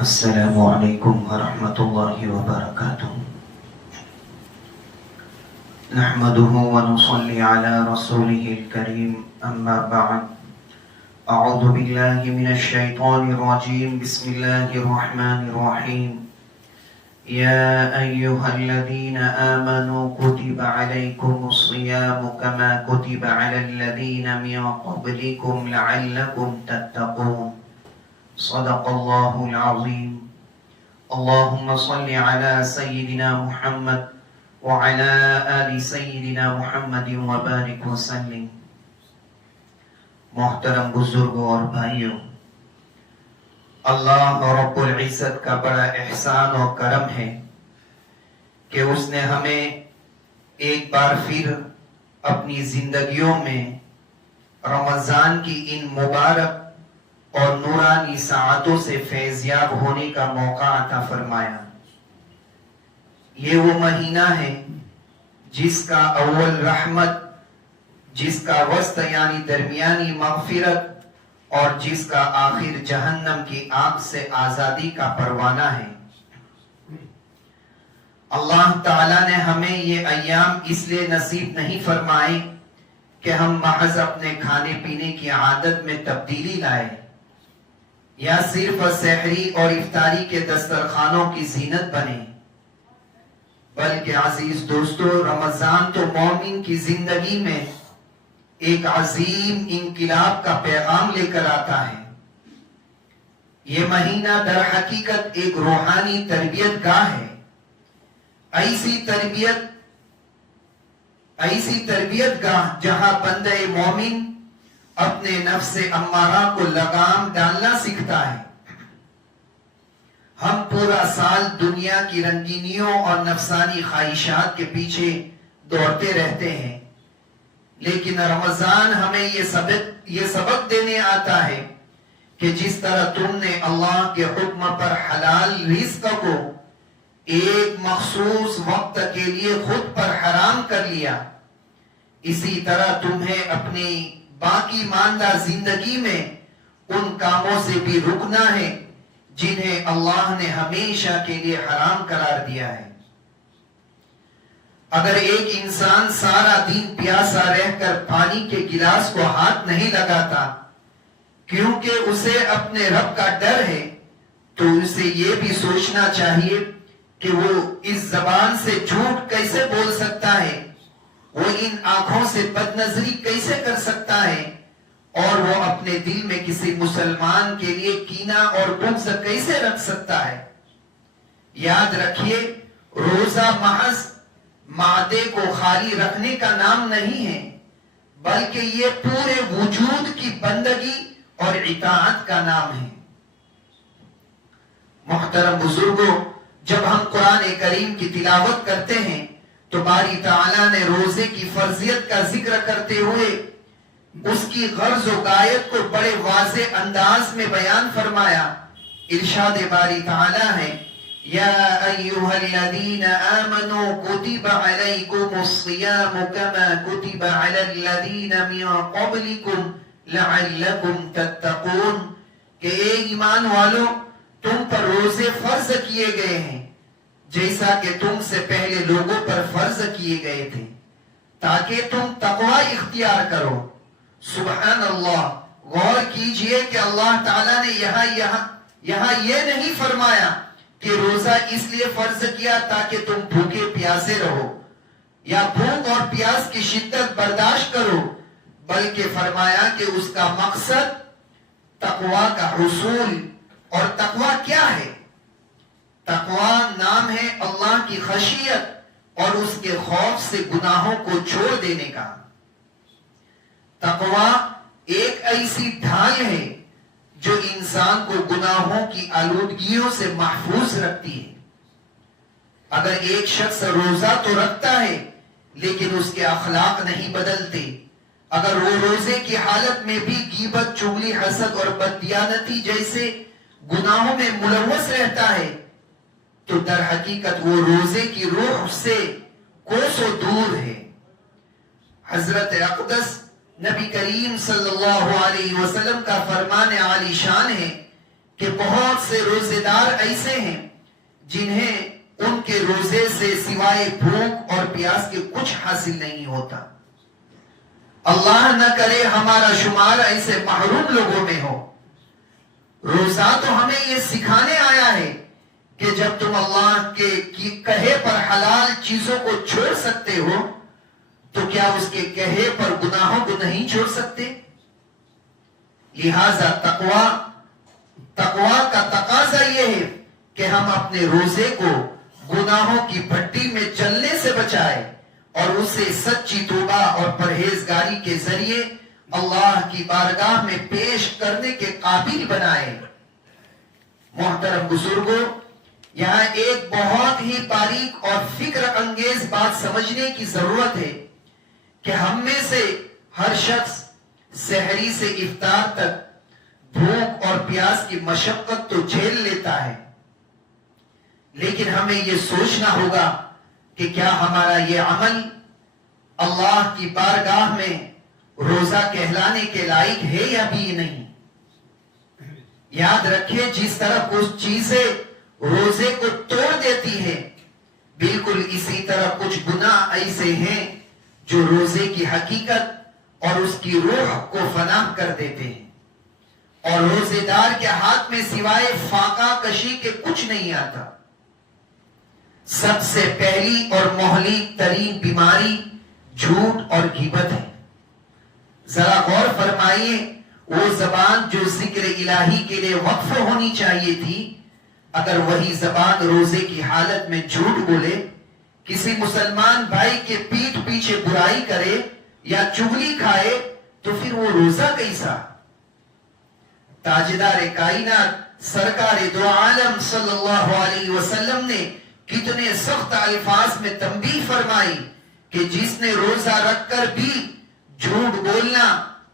السلام علیکم ورحمۃ اللہ وبرکاتہ نحمده ونصلي على رسوله الكريم اما بعد اعوذ باللہ من الشیطان الرجیم بسم اللہ الرحمن الرحیم یا ایہا الذین آمنوا کتب علیکم الصیام کما کتب علی الذین من قبلکم لعلکم تتقون صدق اللہ العظیم اللہم صل علی سیدنا محمد وعلی آل سیدنا محمد وبارک وسلم۔ محترم بزرگوں اور بھائیوں، اللہ رب العزت کا بڑا احسان اور کرم ہے کہ اس نے ہمیں ایک بار پھر اپنی زندگیوں میں رمضان کی ان مبارک اور نورانی ساعتوں سے فیضیاب ہونے کا موقع عطا فرمایا۔ یہ وہ مہینہ ہے جس کا اول رحمت، جس کا وسط یعنی درمیانی مغفرت اور جس کا آخر جہنم کی آگ سے آزادی کا پروانہ ہے۔ اللہ تعالیٰ نے ہمیں یہ ایام اس لیے نصیب نہیں فرمائے کہ ہم محض اپنے کھانے پینے کی عادت میں تبدیلی لائے یا صرف سحری اور افطاری کے دسترخوانوں کی زینت بنے، بلکہ عزیز دوستو، رمضان تو مومن کی زندگی میں ایک عظیم انقلاب کا پیغام لے کر آتا ہے۔ یہ مہینہ در حقیقت ایک روحانی تربیت گاہ ہے، ایسی تربیت گاہ جہاں بندہ مومن اپنے نفس امارہ کو لگام ڈالنا سیکھتا ہے۔ ہم پورا سال دنیا کی رنگینیوں اور نفسانی خواہشات کے پیچھے دوڑتے رہتے ہیں، لیکن رمضان ہمیں یہ سبق دینے آتا ہے کہ جس طرح تم نے اللہ کے حکم پر حلال رزق کو ایک مخصوص وقت کے لیے خود پر حرام کر لیا، اسی طرح تمہیں اپنی باقی ماندہ زندگی میں ان کاموں سے بھی رکنا ہے جنہیں اللہ نے ہمیشہ کے لیے حرام قرار دیا ہے۔ اگر ایک انسان سارا دن پیاسا رہ کر پانی کے گلاس کو ہاتھ نہیں لگاتا کیونکہ اسے اپنے رب کا ڈر ہے، تو اسے یہ بھی سوچنا چاہیے کہ وہ اس زبان سے جھوٹ کیسے بول سکتا ہے، وہ ان آنکھوں سے بدنظری کیسے کر سکتا ہے، اور وہ اپنے دل میں کسی مسلمان کے لیے کینہ اور بغض کیسے رکھ سکتا ہے۔ یاد رکھیے، روزہ محض معدے کو خالی رکھنے کا نام نہیں ہے، بلکہ یہ پورے وجود کی بندگی اور اطاعت کا نام ہے۔ محترم بزرگوں، جب ہم قرآن کریم کی تلاوت کرتے ہیں تو باری تعالیٰ نے روزے کی فرضیت کا ذکر کرتے ہوئے اس کی غرض و غایت کو بڑے واضح انداز میں بیان فرمایا۔ ارشاد باری تعالیٰ ہے، یا ایہا الذین آمنوا کتب علیکم الصیام کما کتب علی الذین من قبلکم لعلکم تتقون، کہ اے ایمان والو، تم پر روزے فرض کیے گئے ہیں جیسا کہ تم سے پہلے لوگوں پر فرض کیے گئے تھے، تاکہ تم تقوی اختیار کرو۔ سبحان اللہ، غور کیجئے کہ اللہ تعالیٰ نے یہاں یہ نہیں فرمایا کہ روزہ اس لیے فرض کیا تاکہ تم بھوکے پیاسے رہو یا بھوک اور پیاس کی شدت برداشت کرو، بلکہ فرمایا کہ اس کا مقصد تقوی کا حصول۔ اور تقوی کیا ہے؟ تقوی نام ہے اللہ کی خشیت اور اس کے خوف سے گناہوں کو چھوڑ دینے کا۔ تقوی ایک ایسی ڈھال ہے جو انسان کو گناہوں کی آلودگیوں سے محفوظ رکھتی ہے۔ اگر ایک شخص روزہ تو رکھتا ہے لیکن اس کے اخلاق نہیں بدلتے، اگر وہ روزے کی حالت میں بھی غیبت، چغلی، حسد اور بددیانتی جیسے گناہوں میں ملوث رہتا ہے، تو در حقیقت وہ روزے کی روح سے کوسوں دور ہے۔ حضرت اقدس نبی کریم صلی اللہ علیہ وسلم کا فرمان عالی شان ہے کہ بہت سے روزے دار ایسے ہیں جنہیں ان کے روزے سے سوائے بھوک اور پیاس کے کچھ حاصل نہیں ہوتا۔ اللہ نہ کرے ہمارا شمار ایسے محروم لوگوں میں ہو۔ روزہ تو ہمیں یہ سکھانے آیا ہے کہ جب تم اللہ کے کہے پر حلال چیزوں کو چھوڑ سکتے ہو تو کیا اس کے کہے پر گناہوں کو نہیں چھوڑ سکتے؟ لہذا تقوی کا تقاضا یہ ہے کہ ہم اپنے روزے کو گناہوں کی بھٹی میں چلنے سے بچائیں اور اسے سچی توبہ اور پرہیزگاری کے ذریعے اللہ کی بارگاہ میں پیش کرنے کے قابل بنائیں۔ محترم بزرگوں، یہاں ایک بہت ہی باریک اور فکر انگیز بات سمجھنے کی ضرورت ہے کہ ہم میں سے ہر شخص سحری سے افطار تک بھوک اور پیاس کی مشقت تو جھیل لیتا ہے، لیکن ہمیں یہ سوچنا ہوگا کہ کیا ہمارا یہ عمل اللہ کی بارگاہ میں روزہ کہلانے کے لائق ہے یا بھی نہیں۔ یاد رکھیں، جس طرح کچھ چیزیں روزے کو توڑ دیتی ہے، بالکل اسی طرح کچھ گناہ ایسے ہیں جو روزے کی حقیقت اور اس کی روح کو فنا کر دیتے ہیں، اور روزے دار کے ہاتھ میں سوائے فاقہ کشی کے کچھ نہیں آتا۔ سب سے پہلی اور مہلک ترین بیماری جھوٹ اور غیبت ہے۔ ذرا غور فرمائیے، وہ زبان جو ذکر الہی کے لیے وقف ہونی چاہیے تھی، اگر وہی زبان روزے کی حالت میں جھوٹ بولے، کسی مسلمان بھائی کے پیٹھ پیچھے برائی کرے یا چغلی کھائے، تو پھر وہ روزہ کیسا؟ تاجدار کائنات سرکار دو عالم صلی اللہ علیہ وسلم نے کتنے سخت الفاظ میں تنبیہ فرمائی کہ جس نے روزہ رکھ کر بھی جھوٹ بولنا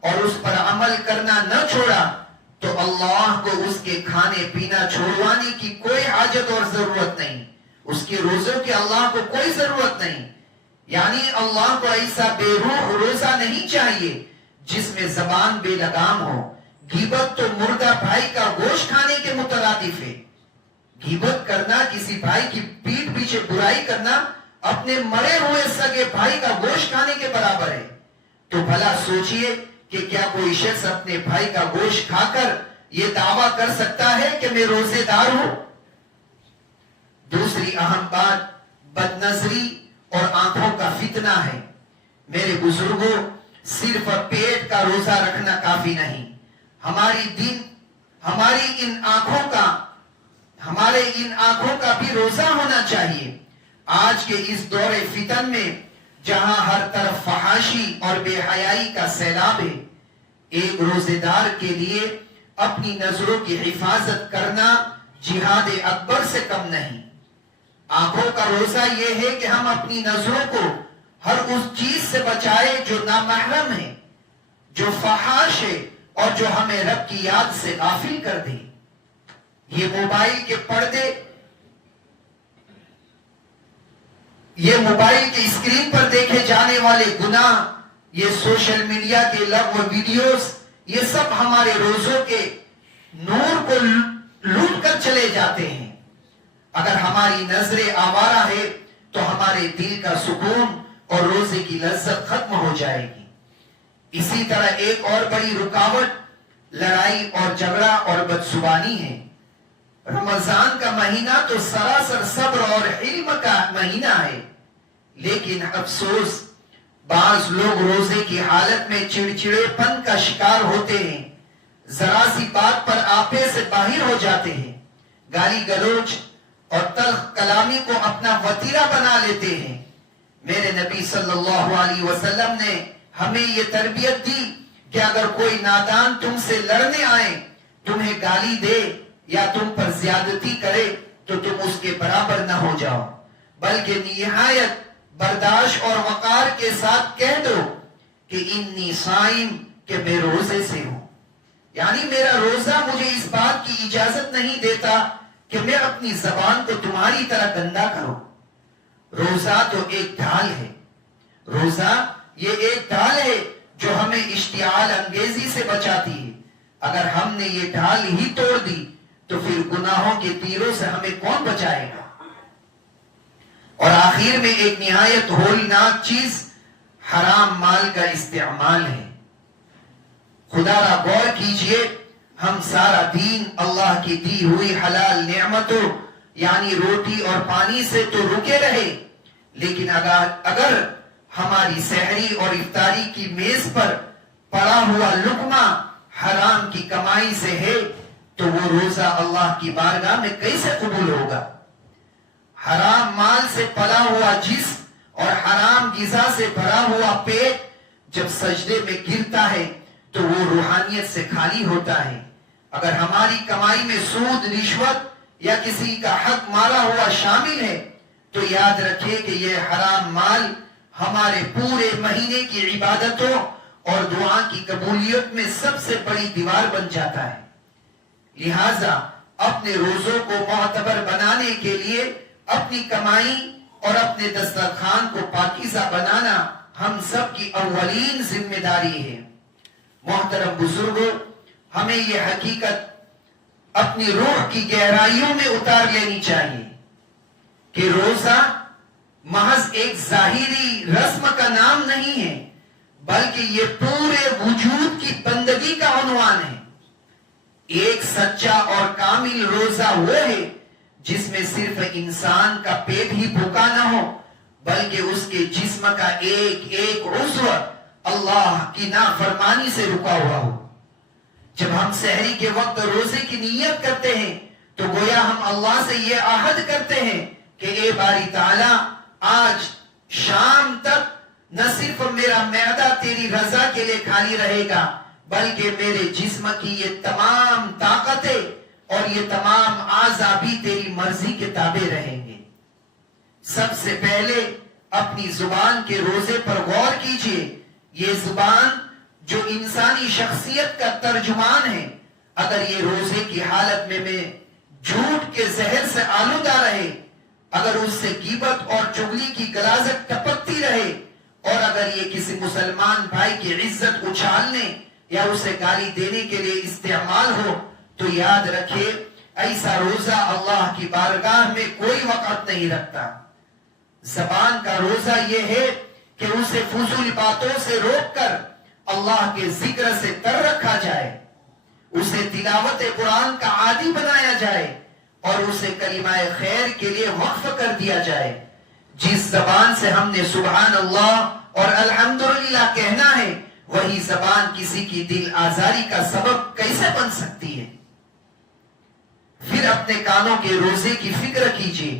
اور اس پر عمل کرنا نہ چھوڑا تو اللہ کو اس کے کھانے پینا چھوڑوانے کی کوئی حاجت اور ضرورت نہیں، اس کے روزوں کی اللہ کو کوئی ضرورت نہیں۔ یعنی اللہ کو ایسا بے روح روزہ نہیں چاہیے جس میں زبان بے لگام ہو۔ غیبت تو مردہ بھائی کا گوشت کھانے کے مترادف ہے۔ غیبت کرنا، کسی بھائی کی پیٹھ پیچھے برائی کرنا، اپنے مرے ہوئے سگے بھائی کا گوشت کھانے کے برابر ہے۔ تو بھلا سوچئے کہ کیا کوئی شخص اپنے بھائی کا گوشت کھا کر یہ دعویٰ کر سکتا ہے کہ میں روزے دار ہوں؟ دوسری اہم بات بد نظری اور آنکھوں کا فتنہ ہے۔ میرے بزرگوں، صرف پیٹ کا روزہ رکھنا کافی نہیں، ہمارے ان آنکھوں کا بھی روزہ ہونا چاہیے۔ آج کے اس دور فتن میں جہاں ہر طرف فحاشی اور بے حیائی کا سیلاب ہے، ایک روزے دار کے لیے اپنی نظروں کی حفاظت کرنا جہاد اکبر سے کم نہیں۔ آنکھوں کا روزہ یہ ہے کہ ہم اپنی نظروں کو ہر اس چیز سے بچائے جو نامحرم ہے، جو فحاش ہے اور جو ہمیں رب کی یاد سے غافل کر دے۔ یہ موبائل کے پردے، یہ موبائل کی اسکرین پر دیکھے جانے والے گناہ، یہ سوشل میڈیا کے لغو ویڈیوز، یہ سب ہمارے روزوں کے نور کو لوٹ کر چلے جاتے ہیں۔ اگر ہماری نظریں آوارہ ہے تو ہمارے دل کا سکون اور روزے کی لذت ختم ہو جائے گی۔ اسی طرح ایک اور بڑی رکاوٹ لڑائی اور جھگڑا اور بدزبانی ہے۔ رمضان کا مہینہ تو سراسر صبر اور علم کا مہینہ ہے، لیکن افسوس بعض لوگ روزے کی حالت میں چڑچڑے پن کا شکار ہوتے ہیں، ذرا سی بات پر آپے سے باہر ہو جاتے ہیں، گالی گلوچ اور تلخ کلامی کو اپنا وتیرہ بنا لیتے ہیں۔ میرے نبی صلی اللہ علیہ وسلم نے ہمیں یہ تربیت دی کہ اگر کوئی نادان تم سے لڑنے آئے، تمہیں گالی دے یا تم پر زیادتی کرے تو تم اس کے برابر نہ ہو جاؤ، بلکہ نہایت برداشت اور وقار کے ساتھ کہہ دو کہ انی صائم، کہ میں روزے سے ہوں۔ یعنی میرا روزہ مجھے اس بات کی اجازت نہیں دیتا کہ میں اپنی زبان کو تمہاری طرح گندا کروں۔ روزہ تو ایک ڈھال ہے، روزہ یہ ایک ڈھال ہے جو ہمیں اشتعال انگیزی سے بچاتی ہے۔ اگر ہم نے یہ ڈھال ہی توڑ دی تو پھر گناہوں کے تیروں سے ہمیں کون بچائے گا؟ اور آخر میں ایک نہایت ہولناک چیز حرام مال کا استعمال ہے۔ خدا را غور کیجئے، ہم سارا دین اللہ کی دی ہوئی حلال نعمتوں یعنی روٹی اور پانی سے تو رکے رہے، لیکن اگر ہماری سحری اور افطاری کی میز پر پڑا ہوا لقمہ حرام کی کمائی سے ہے تو وہ روزہ اللہ کی بارگاہ میں کیسے قبول ہوگا؟ حرام مال سے پلا ہوا جسم اور حرام غذا سے بھرا ہوا پیٹ جب سجدے میں گرتا ہے تو وہ روحانیت سے خالی ہوتا ہے۔ اگر ہماری کمائی میں سود، رشوت یا کسی کا حق مارا ہوا شامل ہے تو یاد رکھے کہ یہ حرام مال ہمارے پورے مہینے کی عبادتوں اور دعا کی قبولیت میں سب سے بڑی دیوار بن جاتا ہے۔ لہٰذا اپنے روزوں کو معتبر بنانے کے لیے اپنی کمائی اور اپنے دسترخوان کو پاکیزہ بنانا ہم سب کی اولین ذمہ داری ہے۔ محترم بزرگوں، ہمیں یہ حقیقت اپنی روح کی گہرائیوں میں اتار لینی چاہیے کہ روزہ محض ایک ظاہری رسم کا نام نہیں ہے، بلکہ یہ پورے وجود کی بندگی کا عنوان ہے۔ ایک سچا اور کامل روزہ وہ ہے جس میں صرف انسان کا پیٹ ہی بھوکا نہ ہو بلکہ اس کے جسم کا ایک ایک عضو اللہ کی نافرمانی سے رکا ہوا ہو۔ جب ہم سحری کے وقت روزے کی نیت کرتے ہیں تو گویا ہم اللہ سے یہ عہد کرتے ہیں کہ اے باری تعالیٰ، آج شام تک نہ صرف میرا معدہ تیری رضا کے لیے خالی رہے گا بلکہ میرے جسم کی یہ تمام طاقتیں اور یہ تمام اعضاء بھی تیری مرضی کے تابع رہیں گے۔ سب سے پہلے اپنی زبان کے روزے پر غور کیجئے۔ یہ زبان جو انسانی شخصیت کا ترجمان ہے، اگر یہ روزے کی حالت میں جھوٹ کے زہر سے آلودہ رہے، اگر اس سے غیبت اور چغلی کی غلاظت ٹپکتی رہے اور اگر یہ کسی مسلمان بھائی کی عزت اچھالنے یا اسے گالی دینے کے لیے استعمال ہو تو یاد رکھے ایسا روزہ اللہ کی بارگاہ میں کوئی وقت نہیں رکھتا۔ زبان کا روزہ یہ ہے کہ اسے فضول باتوں سے روک کر اللہ کے ذکر سے تر رکھا جائے، اسے تلاوت قرآن کا عادی بنایا جائے اور اسے کلمہ خیر کے لیے وقف کر دیا جائے۔ جس زبان سے ہم نے سبحان اللہ اور الحمدللہ کہنا ہے وہی زبان کسی کی دل آزاری کا سبب کیسے بن سکتی ہے؟ پھر اپنے کانوں کے روزے کی فکر کیجیے۔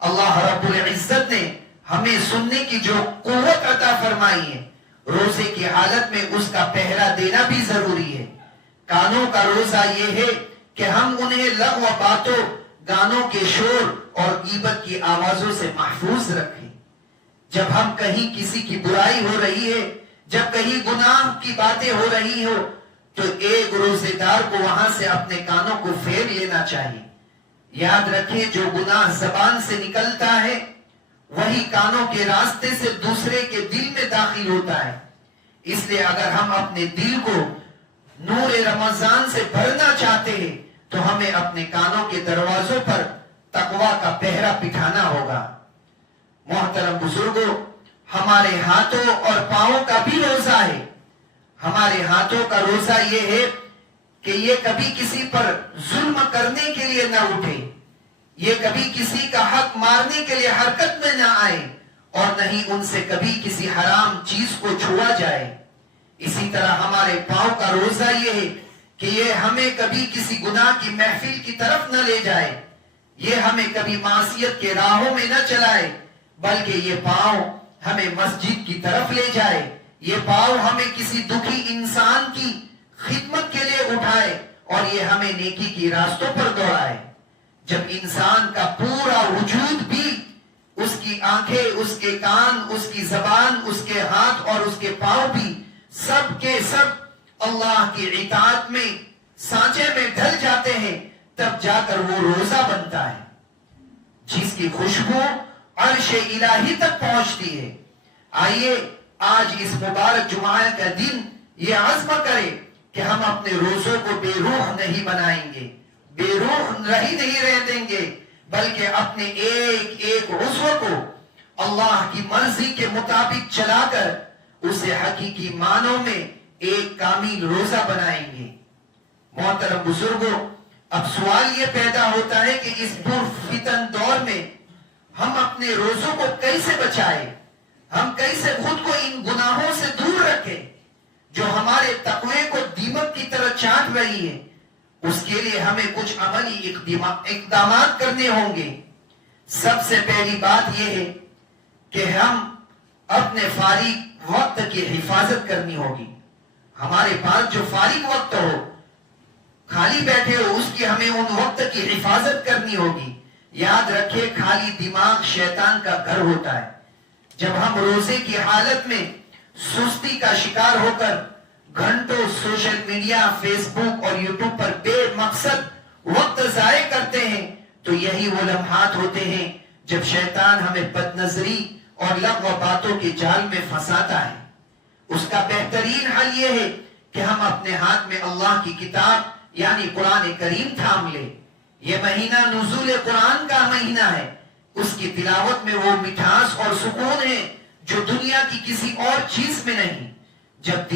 اللہ رب العزت نے ہمیں سننے کی جو قوت عطا فرمائی ہے، روزے کی حالت میں اس کا پہرا دینا بھی ضروری ہے۔ کانوں کا روزہ یہ ہے کہ ہم انہیں لغو باتوں، گانوں کے شور اور غیبت کی آوازوں سے محفوظ رکھیں۔ جب ہم کہیں کسی کی برائی ہو رہی ہے، جب کہیں گناہ کی باتیں ہو رہی ہو تو ایک روزے دار کو وہاں سے اپنے کانوں کو پھیر لینا چاہیے۔ یاد رکھیں جو گناہ زبان سے نکلتا ہے وہی کانوں کے راستے سے دوسرے کے دل میں داخل ہوتا ہے۔ اس لیے اگر ہم اپنے دل کو نور رمضان سے بھرنا چاہتے ہیں تو ہمیں اپنے کانوں کے دروازوں پر تقوی کا پہرا بٹھانا ہوگا۔ محترم بزرگوں، ہمارے ہاتھوں اور پاؤں کا بھی روزہ ہے۔ ہمارے ہاتھوں کا روزہ یہ ہے کہ یہ کبھی کسی پر ظلم کرنے کے لیے نہ اٹھے، یہ کبھی کسی کا حق مارنے کے لیے حرکت میں نہ آئے اور نہ ہی ان سے کبھی کسی حرام چیز کو چھوا جائے۔ اسی طرح ہمارے پاؤں کا روزہ یہ ہے کہ یہ ہمیں کبھی کسی گناہ کی محفل کی طرف نہ لے جائے، یہ ہمیں کبھی معصیت کے راہوں میں نہ چلائے، بلکہ یہ پاؤں ہمیں مسجد کی طرف لے جائے، یہ پاؤں ہمیں کسی دکھی انسان کی خدمت کے لیے اٹھائے اور یہ ہمیں نیکی کی راستوں پر دوڑائے۔ جب انسان کا پورا وجود بھی، اس کی آنکھیں، اس کے کان، اس کی زبان، اس کے ہاتھ اور اس کے پاؤں بھی سب کے سب اللہ کی اطاعت میں سانچے میں ڈھل جاتے ہیں، تب جا کر وہ روزہ بنتا ہے جس کی خوشبو عرش الہی تک پہنچتی ہے۔ آئیے آج اس مبارک جمعہ کا دن یہ عزم کرے کہ ہم اپنے روزوں کو بے روح نہیں بنائیں گے بے روح رہی نہیں رہ دیں گے، بلکہ اپنے ایک ایک عضو کو اللہ کی مرضی کے مطابق چلا کر اسے حقیقی معنوں میں ایک کامل روزہ بنائیں گے۔ محترم بزرگوں، اب سوال یہ پیدا ہوتا ہے کہ اس پرفتن دور میں ہم اپنے روزوں کو کیسے بچائیں، ہم کیسے خود کو ان گناہوں سے دور رکھیں جو ہمارے تقوی کو دیمک کی طرح چاٹ رہی ہے۔ اس کے لیے ہمیں کچھ عملی اقدامات کرنے ہوں گے۔ سب سے پہلی بات یہ ہے کہ ہم اپنے فارغ وقت کی حفاظت کرنی ہوگی۔ ہمارے پاس جو فارغ وقت ہو، خالی بیٹھے ہو، اس کی ہمیں ان وقت کی حفاظت کرنی ہوگی۔ یاد رکھے، خالی دماغ شیطان کا گھر ہوتا ہے۔ جب ہم روزے کی حالت میں سستی کا شکار ہو کر گھنٹوں سوشل میڈیا، فیس بک اور یوٹیوب پر بے مقصد وقت ضائع کرتے ہیں، تو یہی وہ لمحات ہوتے ہیں جب شیطان ہمیں بد نظری اور لغو باتوں کے جال میں پھنساتا ہے۔ اس کا بہترین حل یہ ہے کہ ہم اپنے ہاتھ میں اللہ کی کتاب یعنی قرآن کریم تھام لیں۔ یہ مہینہ نزول قرآن کا مہینہ ہے۔ اس کی تلاوت میں وہ مٹھاس اور سکون ہے جو دنیا کی کسی اور چیز میں نہیں۔ جب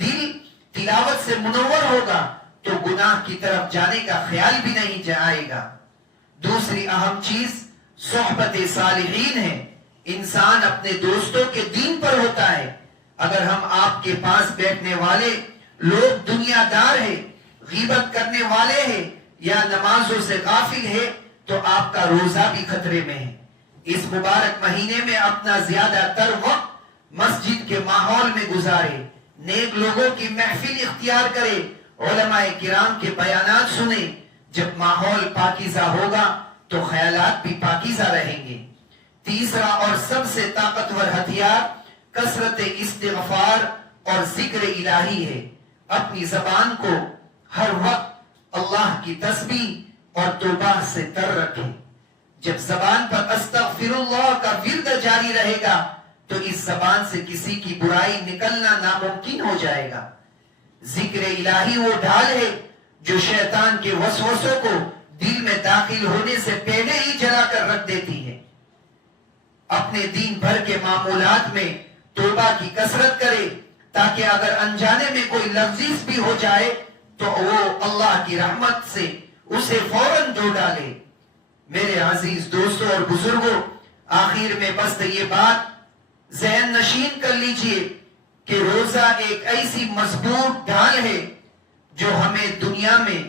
دل تلاوت سے منور ہوگا تو گناہ کی طرف جانے کا خیال بھی نہیں آئے گا۔ دوسری اہم چیز صحبت صالحین ہے۔ انسان اپنے دوستوں کے دین پر ہوتا ہے۔ اگر ہم آپ کے پاس بیٹھنے والے لوگ دنیا دار ہیں، غیبت کرنے والے ہیں یا نمازوں سے غافل ہے تو آپ کا روزہ بھی خطرے میں ہے۔ اس مبارک مہینے میں اپنا زیادہ تر وقت مسجد کے ماحول میں گزارے، نیک لوگوں کی محفل اختیار کرے، علماء کرام کے بیانات سنے۔ جب ماحول پاکیزہ ہوگا تو خیالات بھی پاکیزہ رہیں گے۔ تیسرا اور سب سے طاقتور ہتھیار کثرت استغفار اور ذکر الہی ہے۔ اپنی زبان کو ہر وقت اللہ کی تسبیح اور توبہ سے تر رکھیں۔ جب زبان پر استغفر اللہ کا ورد جاری رہے گا تو اس زبان سے کسی کی برائی نکلنا ناممکن ہو جائے گا۔ ذکر الہی وہ ڈھال ہے جو شیطان کے وسوسوں کو دل میں داخل ہونے سے پہلے ہی جلا کر رکھ دیتی ہے۔ اپنے دین بھر کے معمولات میں توبہ کی کثرت کرے تاکہ اگر انجانے میں کوئی لغزش بھی ہو جائے تو وہ اللہ کی رحمت سے اسے فوراً دھو ڈالے۔ میرے عزیز دوستوں اور بزرگوں، آخر میں بس یہ بات ذہن نشین کر لیجئے کہ روزہ ایک ایسی مضبوط ڈھال ہے جو ہمیں دنیا میں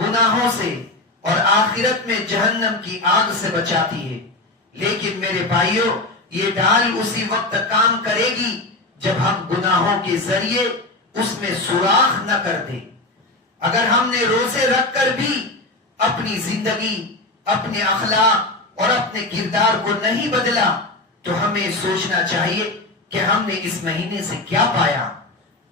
گناہوں سے اور آخرت میں جہنم کی آگ سے بچاتی ہے۔ لیکن میرے بھائیوں، یہ ڈھال اسی وقت کام کرے گی جب ہم گناہوں کے ذریعے اس میں سوراخ نہ کر دیں۔ اگر ہم نے روزے رکھ کر بھی اپنی زندگی، اپنے اخلاق اور اپنے کردار کو نہیں بدلا تو ہمیں سوچنا چاہیے کہ ہم نے اس مہینے سے کیا پایا۔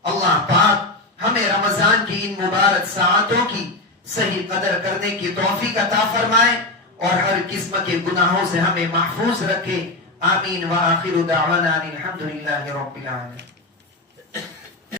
اللہ پاک ہمیں رمضان کی ان مبارک ساعتوں کی صحیح قدر کرنے کی توفیق عطا فرمائے اور ہر قسم کے گناہوں سے ہمیں محفوظ رکھے۔ آمین وآخر دعوانا الحمدللہ رب العالمین۔